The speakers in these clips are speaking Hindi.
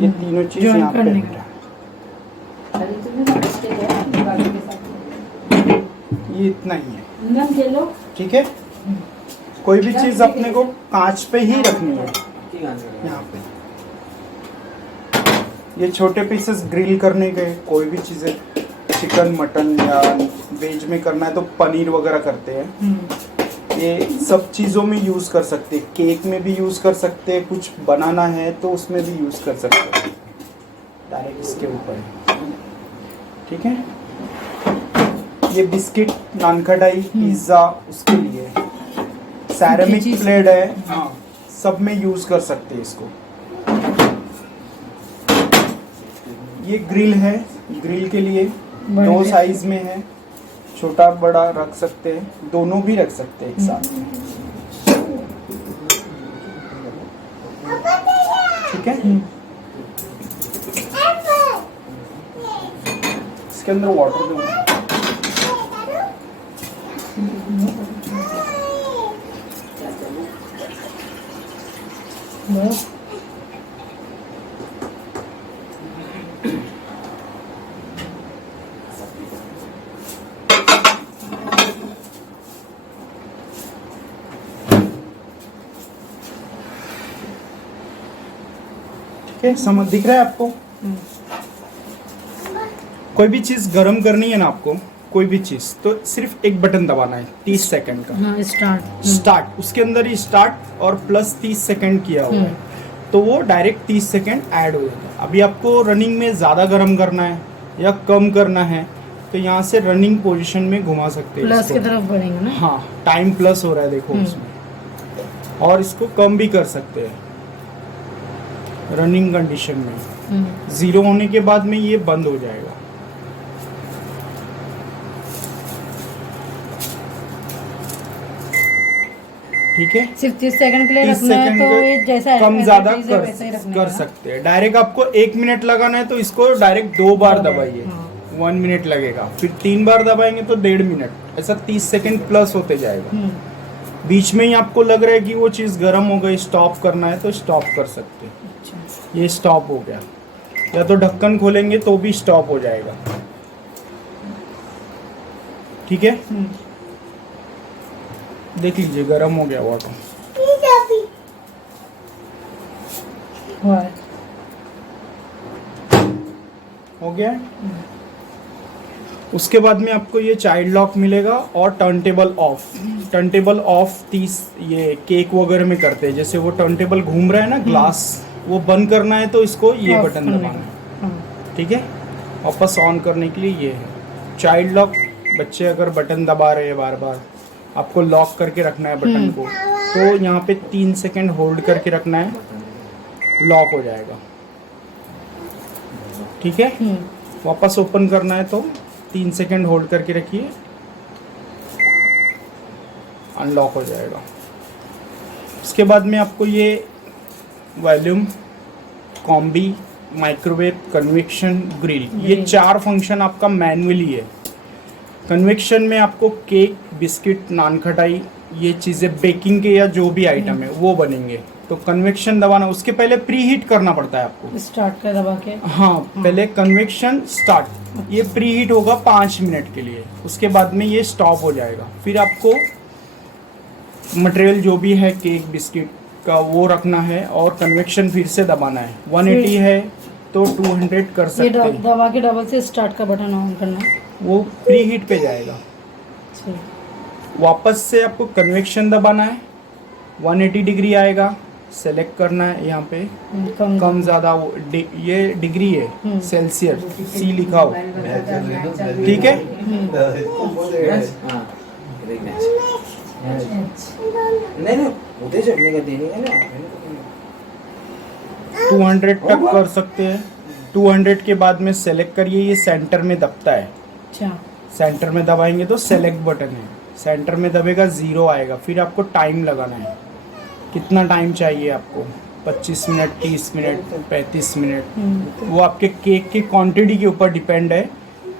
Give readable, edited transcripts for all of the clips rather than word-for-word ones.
ये तीनों चीज़ यहाँ पे है। ये इतना ही है, ठीक है। कोई भी चीज़ अपने को कांच पे ही रखनी है यहाँ पे। ये छोटे पीसेस ग्रिल करने के, कोई भी चीज़ें चिकन मटन या वेज में करना है तो पनीर वगैरह करते हैं। ये सब चीज़ों में यूज़ कर सकते हैं, केक में भी यूज़ कर सकते हैं, कुछ बनाना है तो उसमें भी यूज़ कर सकते हैं, डायरेक्ट इसके ऊपर, ठीक है। ये बिस्किट, नान कढ़ाई, पिज्ज़ा उसके लिए सैरामिक प्लेट है, हाँ सब में यूज़ कर सकते हैं इसको। ये ग्रिल है, ग्रिल के लिए दो साइज में है, छोटा बड़ा रख सकते हैं, दोनों भी रख सकते हैं एक साथ में, ठीक है। इसके अंदर वाटर दूंगा। समझ दिख रहा है आपको? कोई भी चीज गर्म करनी है ना आपको, कोई भी चीज, तो सिर्फ एक बटन दबाना है 30 सेकंड का। हाँ, स्टार्ट उसके अंदर ही स्टार्ट और प्लस 30 सेकंड किया हुआ है, तो वो डायरेक्ट 30 सेकंड ऐड हो जाता है। अभी आपको रनिंग में ज़्यादा गर्म करना है या कम करना है तो यहाँ से रनिंग पोजीशन में घुमा सकते हैं, प्लस की तरफ बढ़ेंगे ना। हाँ, टाइम प्लस हो रहा है देखो उसमें। और इसको कम भी कर सकते हैं रनिंग कंडीशन में। 0 होने के बाद में ये बंद हो जाएगा। ठीक है, सिर्फ 30 सेकंड के लिए रखना है, तो ये जैसा कम ज्यादा कर कर सकते हैं। डायरेक्ट आपको 1 मिनट लगाना है तो इसको डायरेक्ट 2 बार दबाइए, 1 मिनट लगेगा, फिर 3 बार दबाएंगे तो 1.5 मिनट, ऐसा 30 सेकंड प्लस होते जाएगा। बीच में ही आपको लग रहा है कि वो चीज़ गर्म हो गई, स्टॉप करना है तो स्टॉप कर सकते हैं। ये स्टॉप हो गया, या तो ढक्कन खोलेंगे तो भी स्टॉप हो जाएगा, ठीक है। देख लीजिए गर्म हो गया वाटर। हो गया। उसके बाद में आपको ये चाइल्ड लॉक मिलेगा और turn table of. Turn table of 30 ये केक वगैरह में करते हैं, जैसे वो टर्न टेबल घूम रहा है ना, ग्लास वो बंद करना है तो इसको ये बटन दबाना है, ठीक है। वापस ऑन करने के लिए ये है चाइल्ड लॉक। बच्चे अगर बटन दबा रहे हैं बार बार, आपको लॉक करके रखना है बटन को, तो यहाँ पे 3 सेकंड होल्ड करके रखना है, लॉक हो जाएगा, ठीक है। वापस ओपन करना है तो 3 सेकंड होल्ड करके रखिए, अनलॉक हो जाएगा। उसके बाद में आपको ये volume, combi, microwave, convection, grill, ये 4 फंक्शन आपका मैनुअली है। कन्वेक्शन में आपको केक, बिस्किट, नान खटाई, ये चीज़ें बेकिंग के या जो भी आइटम है वो बनेंगे। तो कन्वेक्शन दबाना, उसके पहले प्री हीट करना पड़ता है आपको, स्टार्ट का दबा के। हाँ, पहले कन्वेक्शन स्टार्ट, ये प्री हीट होगा 5 मिनट के लिए, उसके बाद में ये स्टॉप हो जाएगा। फिर आपको मटेरियल जो भी है केक बिस्किट का वो रखना है और कन्वेक्शन फिर से दबाना है। 180 है तो 200 कर सकते हैं। दबा के डबल से स्टार्ट का बटन ऑन करना है, वो प्री हीट पे जाएगा। वापस से आपको कन्वेक्शन दबाना है, 180 डिग्री आएगा, सेलेक्ट करना है यहाँ पे, कम ज़्यादा, वो ये डिग्री है, सेल्सियस, सी लिखा हो, ठीक है। नहीं 200 तक कर सकते हैं। 200 के बाद में सेलेक्ट करिए, ये सेंटर में दबता है। अच्छा, सेंटर में दबाएंगे तो सेलेक्ट बटन है, सेंटर में दबेगा 0 आएगा। फिर आपको टाइम लगाना है, कितना टाइम चाहिए आपको, 25 मिनट, 30 मिनट, 35 मिनट, वो आपके केक की क्वांटिटी के ऊपर डिपेंड है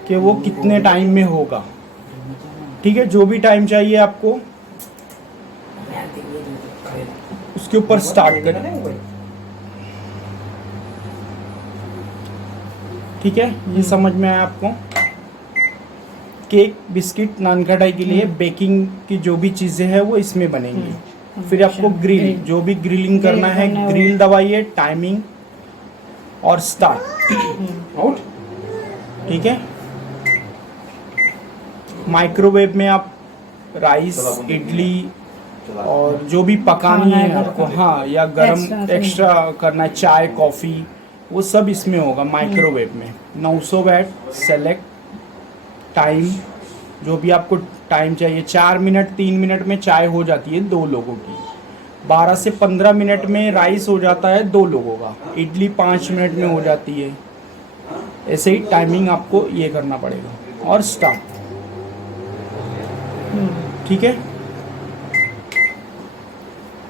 कि वो कितने टाइम में होगा, ठीक है। जो भी टाइम चाहिए आपको उसके ऊपर स्टार्ट करें। ठीक है, ये समझ में आया आपको। केक, बिस्किट, नान खटाई के लिए बेकिंग की जो भी चीज़ें हैं वो इसमें बनेंगी। फिर आपको ग्रिल, जो भी ग्रिलिंग करना है ग्रिल दबाइए, टाइमिंग और स्टार्ट आउट। ठीक है, माइक्रोवेव में आप राइस, इडली और जो भी पकानी है आपको, हाँ, या गरम एक्स्ट्रा करना है, चाय, कॉफ़ी, वो सब इसमें होगा माइक्रोवेव में। 900 वाट, सेलेक्ट टाइम, जो भी आपको टाइम चाहिए। 4 मिनट 3 मिनट में चाय हो जाती है 2 लोगों की। 12 से 15 मिनट में राइस हो जाता है 2 लोगों का। इडली 5 मिनट में हो जाती है। ऐसे ही टाइमिंग आपको ये करना पड़ेगा और स्टार्ट। ठीक है,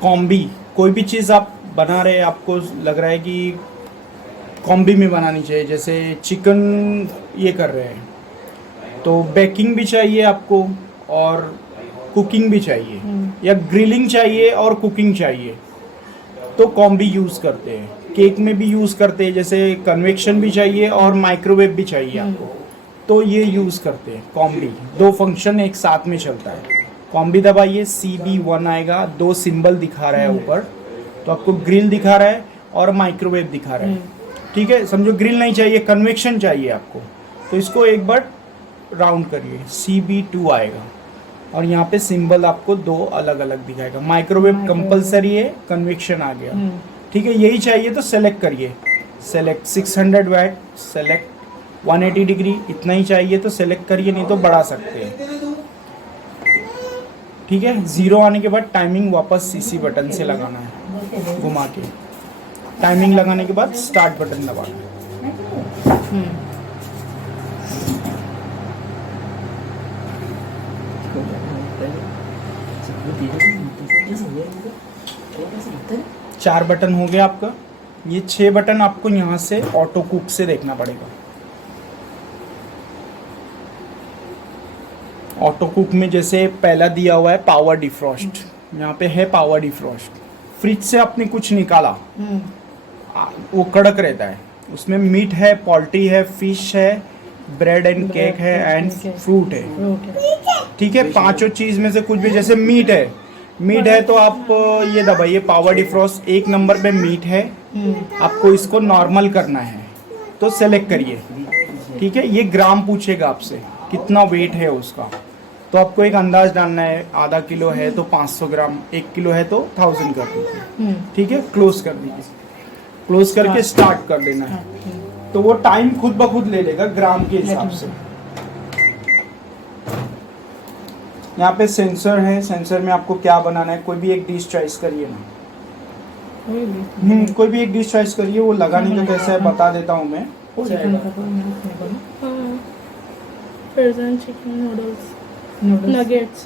कॉम्बी, कोई भी चीज़ आप बना रहे हैं, आपको लग रहा है कि कॉम्बी में बनानी चाहिए, जैसे चिकन ये कर रहे हैं तो बेकिंग भी चाहिए आपको और कुकिंग भी चाहिए, या ग्रिलिंग चाहिए और कुकिंग चाहिए, तो कॉम्बी यूज़ करते हैं। केक में भी यूज़ करते हैं, जैसे कन्वेक्शन भी चाहिए और माइक्रोवेव भी चाहिए आपको, तो ये यूज़ करते हैं कॉम्बी। 2 फंक्शन एक साथ में चलता है। कॉम्बी दबाइए, CB1 आएगा, 2 सिंबल दिखा रहा है ऊपर, तो आपको ग्रिल दिखा रहा है और माइक्रोवेव दिखा रहा है। ठीक है, समझो ग्रिल नहीं चाहिए, कन्वेक्शन चाहिए आपको, तो इसको एक बार राउंड करिए, CB2 आएगा और यहाँ पे सिंबल आपको 2 अलग अलग दिखाएगा। माइक्रोवेव कंपलसरी है, कन्वेक्शन आ गया। ठीक है, यही चाहिए तो सेलेक्ट करिए, सेलेक्ट 600 वाट, सेलेक्ट 180 डिग्री, इतना ही चाहिए तो सेलेक्ट करिए, नहीं तो बढ़ा सकते हैं। ठीक है, 0 आने के बाद टाइमिंग वापस इसी बटन से लगाना है, घुमा के। टाइमिंग लगाने के बाद स्टार्ट बटन दबाना है। 4 बटन हो गया आपका। ये 6 बटन आपको यहाँ से ऑटो कुक से देखना पड़ेगा। ऑटो कुक में जैसे पहला दिया हुआ है पावर डिफ्रॉस्ट, यहाँ पे है पावर डिफ्रॉस्ट। फ्रिज से आपने कुछ निकाला, वो कड़क रहता है, उसमें मीट है, पोल्ट्री है, फिश है, ब्रेड एंड केक है एंड फ्रूट है। ठीक है, 5 चीज में से कुछ भी, जैसे मीट है तो आप ये दबाइए पावर डिफ्रॉस्ट। 1 नंबर पे मीट है, आपको इसको नॉर्मल करना है तो सेलेक्ट करिए। ठीक है, ये ग्राम पूछेगा आपसे कितना वेट है उसका, तो आपको एक अंदाज डालना है। आधा किलो है तो 500 ग्राम, 1 किलो है तो 1000 कर दीजिए। ठीक है, क्लोज कर दीजिए, क्लोज करके स्टार्ट कर देना है, तो वो टाइम खुद ब खुद ले लेगा ग्राम के हिसाब से। यहाँ पे सेंसर है, सेंसर में आपको क्या बनाना है, कोई भी एक डिश चॉइस करिए ना। कोई भी एक डिश चॉइस करिए, वो लगाने का कैसा है बता देता हूँ मैं। Frozen chicken noodles, nuggets.